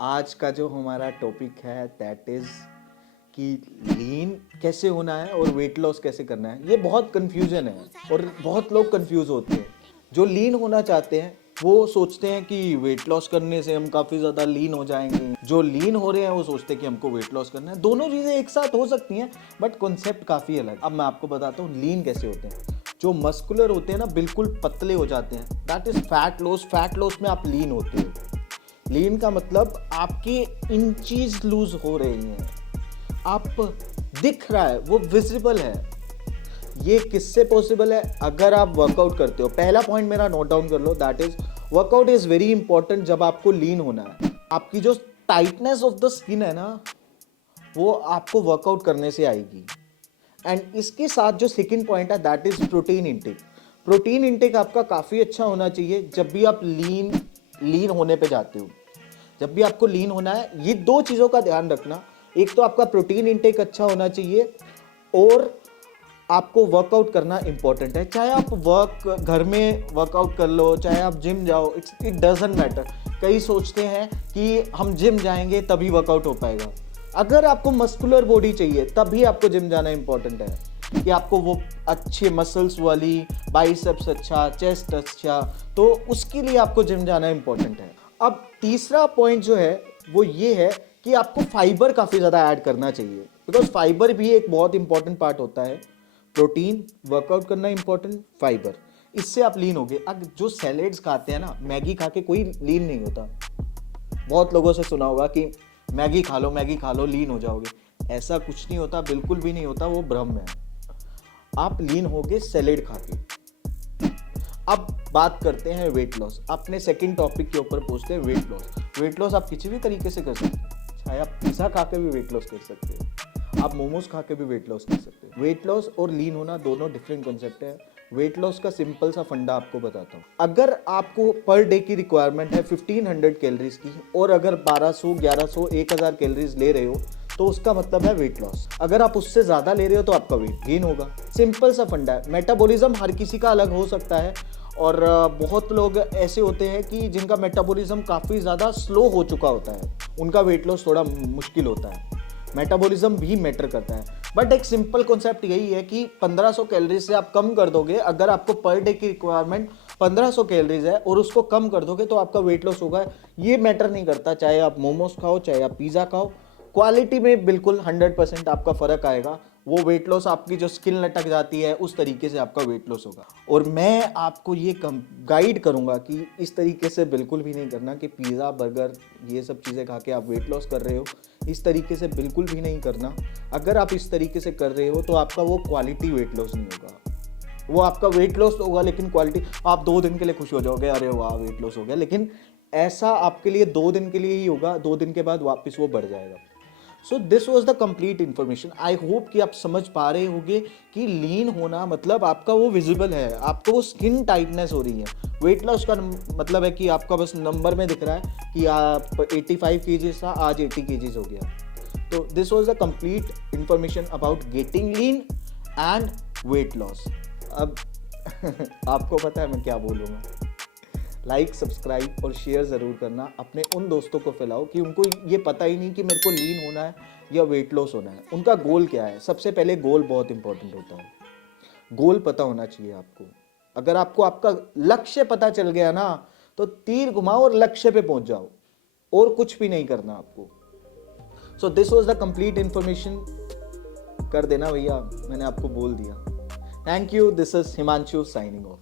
आज का जो हमारा टॉपिक है दैट इज कि लीन कैसे होना है और वेट लॉस कैसे करना है। ये बहुत कंफ्यूजन है और बहुत लोग कंफ्यूज होते हैं। जो लीन होना चाहते हैं वो सोचते हैं कि वेट लॉस करने से हम काफ़ी ज़्यादा लीन हो जाएंगे। जो लीन हो रहे हैं वो सोचते हैं कि हमको वेट लॉस करना है। दोनों चीज़ें एक साथ हो सकती हैं बट कॉन्सेप्ट काफ़ी अलग। अब मैं आपको बताता हूँ लीन कैसे होते हैं। जो मस्कुलर होते हैं ना बिल्कुल पतले हो जाते हैं, that is fat loss. Fat loss में आप लीन होते हो। लीन का मतलब आपकी इंचीज लूज हो रही हैं, आप दिख रहा है, वो विजिबल है। ये किससे पॉसिबल है? अगर आप वर्कआउट करते हो। पहला पॉइंट मेरा नोट डाउन कर लो, that is workout is very important. जब आपको लीन होना है, आपकी जो टाइटनेस ऑफ द स्किन है ना, वो आपको वर्कआउट करने से आएगी। एंड इसके साथ जो सेकंड पॉइंट है that is protein intake. Protein intake आपका काफ़ी अच्छा होना चाहिए जब भी आप लीन होने पे जाते हो। जब भी आपको लीन होना है, ये दो चीज़ों का ध्यान रखना। एक तो आपका प्रोटीन इंटेक अच्छा होना चाहिए और आपको वर्कआउट करना इंपॉर्टेंट है। चाहे आप घर में वर्कआउट कर लो, चाहे आप जिम जाओ, इट डजंट मैटर। कई सोचते हैं कि हम जिम जाएंगे तभी वर्कआउट हो पाएगा। अगर आपको मस्कुलर बॉडी चाहिए तभी आपको जिम जाना इंपॉर्टेंट है, कि आपको वो अच्छे मसल्स वाली बाइसेप्स अच्छा, चेस्ट अच्छा, तो उसके लिए आपको जिम जाना इंपॉर्टेंट है। अब तीसरा पॉइंट जो है वो ये है कि आपको फाइबर काफ़ी ज़्यादा ऐड करना चाहिए, बिकॉज फाइबर भी एक बहुत इंपॉर्टेंट पार्ट होता है। प्रोटीन, वर्कआउट करना इंपॉर्टेंट, फाइबर, इससे आप लीन होगे। अब जो सैलेड्स खाते हैं ना, मैगी खा के कोई लीन नहीं होता। बहुत लोगों से सुना होगा कि मैगी खा लो लीन हो जाओगे। ऐसा कुछ नहीं होता, बिल्कुल भी नहीं होता, वो भ्रम है। आप लीन होगे सैलेड खा के। अब बात करते हैं वेट लॉस। अपने सेकंड टॉपिक के ऊपर पहुंचते हैं, वेट लॉस। वेट लॉस आप किसी भी तरीके से कर सकते हैं। चाहे आप पिज़्ज़ा खा के भी वेट लॉस कर सकते हैं, आप मोमोज खा के भी वेट लॉस कर सकते हैं। वेट लॉस और लीन होना दोनों डिफरेंट कॉन्सेप्ट है। वेट लॉस का सिंपल सा फंडा आपको बताता हूँ। अगर आपको पर डे की रिक्वायरमेंट है 1500 कैलोरीज की, और अगर 1200, 1100, 1000 कैलोरीज ले रहे हो, तो उसका मतलब है वेट लॉस। अगर आप उससे ज़्यादा ले रहे हो तो आपका वेट गेन होगा। सिंपल सा फंडा है। मेटाबॉलिज्म हर किसी का अलग हो सकता है, और बहुत लोग ऐसे होते हैं कि जिनका मेटाबॉलिज्म काफ़ी ज़्यादा स्लो हो चुका होता है, उनका वेट लॉस थोड़ा मुश्किल होता है। मेटाबॉलिज्म भी मैटर करता है, बट एक सिंपल कॉन्सेप्ट यही है कि 1500 कैलोरीज से आप कम कर दोगे। अगर आपको पर डे की रिक्वायरमेंट 1500 कैलोरीज है और उसको कम कर दोगे तो आपका वेट लॉस होगा। ये मैटर नहीं करता, चाहे आप मोमोज खाओ, चाहे आप पिज़्ज़ा खाओ, क्वालिटी में बिल्कुल 100% आपका फर्क आएगा। वो वेट लॉस, आपकी जो स्किन लटक जाती है उस तरीके से आपका वेट लॉस होगा। और मैं आपको ये गाइड करूंगा कि इस तरीके से बिल्कुल भी नहीं करना कि पिज़्ज़ा, बर्गर, ये सब चीज़ें खा के आप वेट लॉस कर रहे हो। इस तरीके से बिल्कुल भी नहीं करना। अगर आप इस तरीके से कर रहे हो तो आपका वो क्वालिटी वेट लॉस नहीं होगा। वो आपका वेट लॉस होगा लेकिन क्वालिटी, आप 2 दिन के लिए खुश हो जाओगे, अरे वाह वेट लॉस हो गया, लेकिन ऐसा आपके लिए 2 दिन के लिए ही होगा। 2 दिन के बाद वापस वो बढ़ जाएगा। So this was the complete information. I hope कि आप समझ पा रहे होंगे कि लीन होना मतलब आपका वो विजिबल है, आपको वो स्किन टाइटनेस हो रही है। वेट लॉस का मतलब है कि आपका बस नंबर में दिख रहा है कि आप 85 केजीज था, आज 80 केजीज हो गया। तो this was the complete information about getting lean and weight loss. अब आपको पता है मैं क्या बोलूँगा। लाइक, सब्सक्राइब और शेयर ज़रूर करना। अपने उन दोस्तों को फैलाओ कि उनको ये पता ही नहीं कि मेरे को लीन होना है या वेट लॉस होना है। उनका गोल क्या है? सबसे पहले गोल बहुत इंपॉर्टेंट होता है। गोल पता होना चाहिए आपको। अगर आपको आपका लक्ष्य पता चल गया ना, तो तीर घुमाओ और लक्ष्य पे पहुंच जाओ, और कुछ भी नहीं करना आपको। So this was the complete information. कर देना भैया, मैंने आपको बोल दिया। Thank you. This is Himanshu signing off.